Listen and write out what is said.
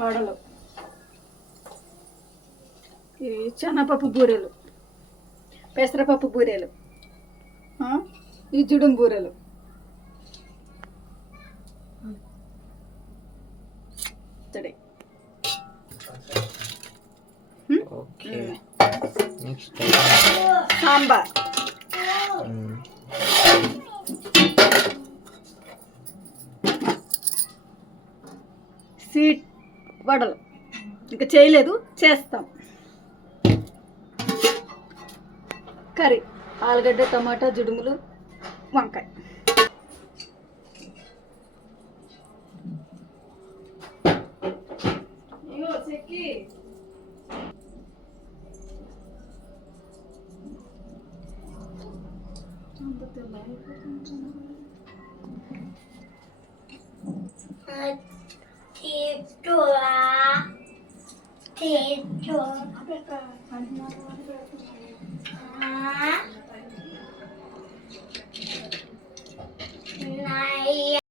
వడలు, ఈ శనగపప్పు బూరెలు, పెసరపప్పు బూరెలు, ఈ జుడుం బూరెలు. ఓకే, నెక్స్ట్ సాంబార్, స్వీట్ వడలు. ఇంకా చేయలేదు, చేస్తాం. కర్రీ ఆలుగడ్డ, టమాటా, జుడుములు, వంకాయ.